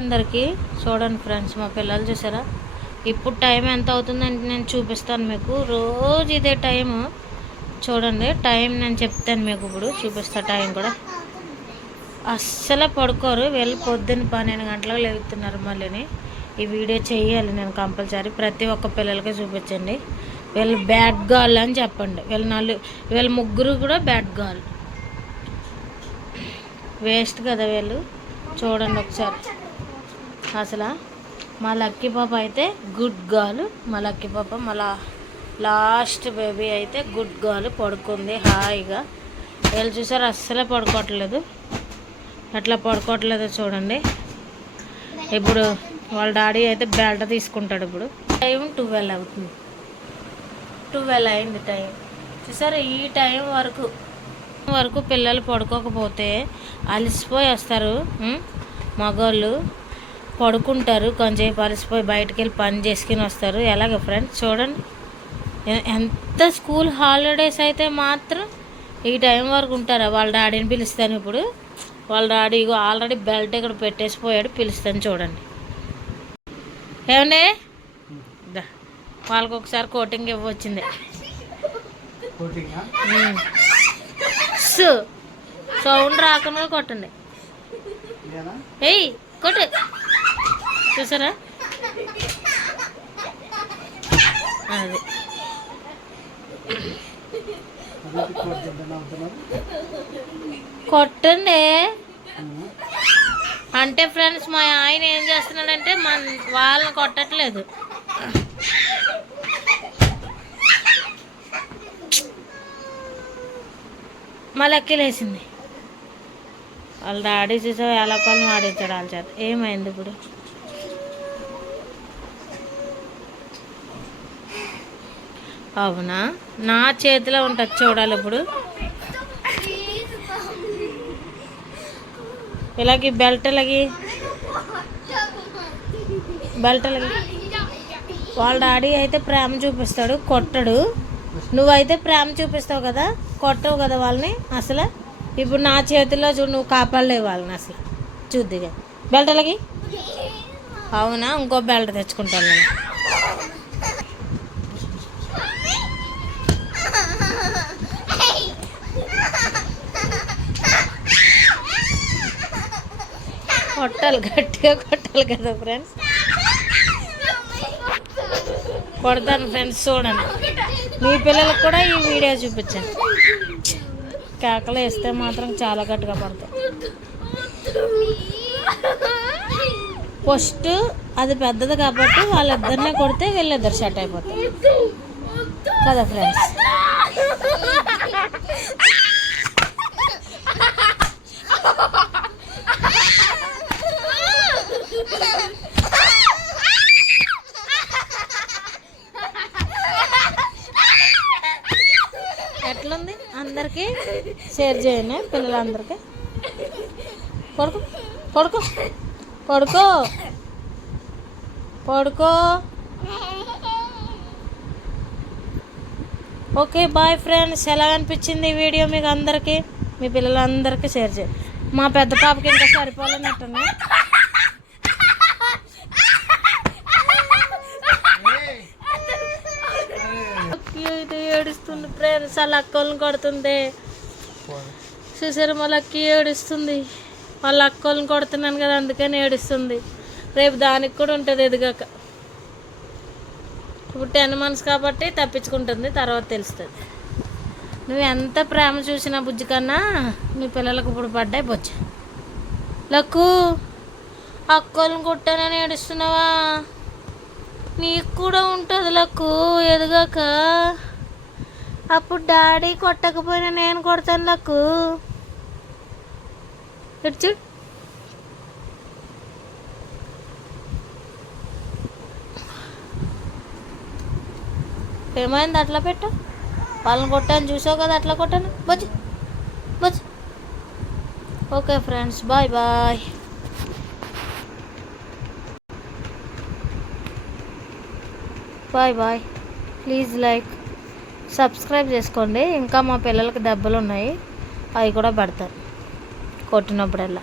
అందరికీ చూడండి ఫ్రెండ్స్ మా పిల్లలు చూసారా? ఇప్పుడు టైం ఎంత అవుతుందంటే నేను చూపిస్తాను మీకు. రోజు ఇదే టైము. చూడండి టైం నేను చెప్తాను మీకు ఇప్పుడు. చూపిస్తా టైం కూడా. అస్సలు పడుకోరు. వెళ్ళి పొద్దున్న పన్నెండు గంటలకు లేగుతున్నారు మళ్ళీని. ఈ వీడియో చేయాలి నేను కంపల్సరీ. ప్రతి ఒక్క పిల్లలకి చూపించండి. వీళ్ళు బ్యాడ్ గర్ల్ అని చెప్పండి. వీళ్ళ నలుగు వీళ్ళ ముగ్గురు కూడా బ్యాడ్ గర్ల్ వేస్ట్ కదా వీళ్ళు. చూడండి ఒకసారి. అసలు మా లక్కీ పాప అయితే గుడ్ గర్ల్. మా లక్కీ పాప మళ్ళా లాస్ట్ బేబీ అయితే గుడ్ గర్ల్ పడుకుంది హాయిగా. వీళ్ళు చూసారు అస్సలే పడుకోవట్లేదు. ఎట్లా పడుకోవట్లేదో చూడండి. ఇప్పుడు వాళ్ళ డాడీ అయితే బెల్ట్ తీసుకుంటాడు ఇప్పుడు. టైం ట్వెల్వ్ అవుతుంది. ట్వెల్వ్ అయింది టైం. చూసారా ఈ టైం వరకు? వరకు పిల్లలు పడుకోకపోతే అలసిపోయి వస్తారు మగోళ్ళు. పడుకుంటారు. కొంచెంసేపు అలసిపోయి బయటికి వెళ్ళి పని చేసుకుని వస్తారు. ఎలాగ ఫ్రెండ్స్? చూడండి. ఎంత స్కూల్ హాలిడేస్ అయితే మాత్రం ఈ టైం వరకు ఉంటారా? వాళ్ళ డాడీని పిలుస్తాను ఇప్పుడు. వాళ్ళ డాడీ ఇగో ఆల్రెడీ బెల్ట్ ఇక్కడ పెట్టేసిపోయాడు పిలుస్తాను చూడండి. ఏమండి? దా. వాళ్ళకి ఒకసారి కోటింగ్ ఇవ్వచ్చింది. సౌండ్ రాకుండా కొట్టండి. ఏయ్ కొట్టు. చూసారా? అది. కొట్టండి. అంటే ఫ్రెండ్స్ మా ఆయన ఏం చేస్తున్నాడంటే మన వాళ్ళని కొట్టట్లేదు. మళ్ళీ ఎక్కిలేసింది వాళ్ళ డాడీ చూసా ఎలా పని ఆడించాడు వాళ్ళ చేత. ఏమైంది ఇప్పుడు? అవునా? నా చేతిలో ఉంటుంది చూడాలి ఇప్పుడు. ఇలాగ బెల్ట్ ఇలాగి. బెల్ట్ వాళ్ళ డాడీ అయితే ప్రేమ చూపిస్తాడు కొట్టడు. నువ్వైతే ప్రేమ చూపిస్తావు కదా కొట్టవు కదా వాళ్ళని అసలు? ఇప్పుడు నా చేతిలో చూడు నువ్వు కాపాడలేవు వాళ్ళని అసలు. చూద్దిగా. బెల్టలకి అవునా? ఇంకో బెల్ట్ తెచ్చుకుంటాను నేను. కొట్టాలి గట్టిగా కొట్టాలి కదా ఫ్రెండ్స్ కొడతాను ఫ్రెండ్స్ చూడండి. మీ పిల్లలకు కూడా ఈ వీడియో చూపించండి. కేకలు వేస్తే మాత్రం చాలా గట్టిగా పడతాయి. ఫస్ట్ అది పెద్దది కాబట్టి వాళ్ళిద్దరినే కొడితే వీళ్ళిద్దరు సెట్ అయిపోతారు కదా ఫ్రెండ్స్ అందరికీ షేర్ చేయండి పిల్లలందరికీ. పడుకో పడుకో పడుకో పడుకో. ఓకే బాయ్ ఫ్రెండ్స్ ఎలా అనిపించింది ఈ వీడియో మీకు అందరికీ? మీ పిల్లలందరికీ షేర్ చేయండి. మా పెద్ద పాపకి ఇంకా సరిపోలేనట్టున్నాయి. ఏడుస్తుంది ఫ్రెండ్స్ అక్కోళ్ళని కొడుతుంది. చూసారు మళ్ళీ ఏడుస్తుంది. వాళ్ళ అక్కోళ్ళని కొడుతున్నాను కదా అందుకని ఏడుస్తుంది. రేపు దానికి కూడా ఉంటుంది ఎదిగాక. ఇప్పుడు టెన్ మంత్స్ కాబట్టి తప్పించుకుంటుంది తర్వాత తెలుస్తుంది. నువ్వు ఎంత ప్రేమ చూసినా బుజ్జి కన్నా మీ పిల్లలకు ఇప్పుడు పడ్డాయి బొచ్చ లక్కు అక్కలను కొట్టానని ఏడుస్తున్నావా? నీకు కూడా ఉంటుంది లక్కు ఎదుగాక. అప్పుడు డాడీ కొట్టకపోయినా నేను కొడతాను లక్కు ఏమైంది అట్లా పెట్ట? వాళ్ళని కొట్టాను చూసావు కదా అట్లా కొట్టాను? Buzz buzz okay friends bye bye. Bye bye. Please like. Subscribe చేసుకోండి. ఇంకా మా పిల్లలకి దెబ్బలు ఉన్నాయి అవి కూడా పెడతాను కొట్టినప్పుడల్లా.